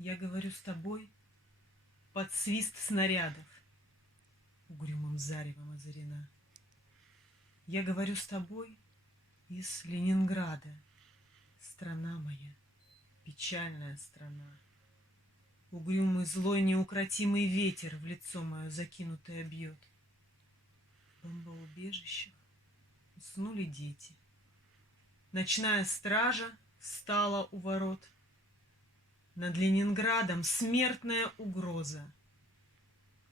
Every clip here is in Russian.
Я говорю с тобой под свист снарядов, угрюмым заревом озарена. Я говорю с тобой из Ленинграда, страна моя, печальная страна. Угрюмый, злой, неукротимый ветер в лицо мое закинутое бьет. В бомбоубежищах уснули дети. Ночная стража встала у ворот. Над Ленинградом смертная угроза.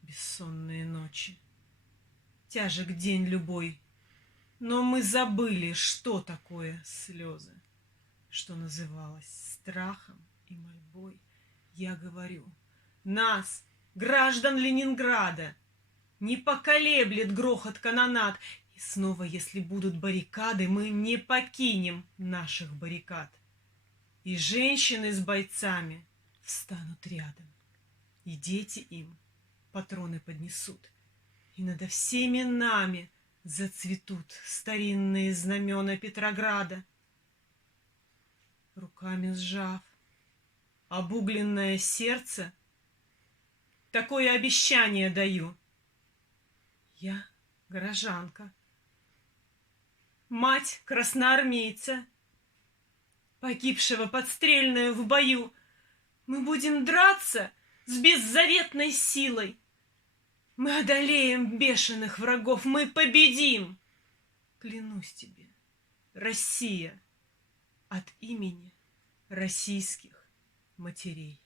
Бессонные ночи, тяжек день любой, но мы забыли, что такое слезы, что называлось страхом и мольбой. Я говорю, нас, граждан Ленинграда, не поколеблет грохот канонад, и снова, если будут баррикады, мы не покинем наших баррикад. И женщины с бойцами встанут рядом, и дети им патроны поднесут, и надо всеми нами зацветут старинные знамена Петрограда. Руками сжав обугленное сердце, такое обещание даю. Я горожанка, мать красноармейца, погибшего подстрельную в бою. Мы будем драться с беззаветной силой. Мы одолеем бешеных врагов, мы победим. Клянусь тебе, Россия, от имени российских матерей.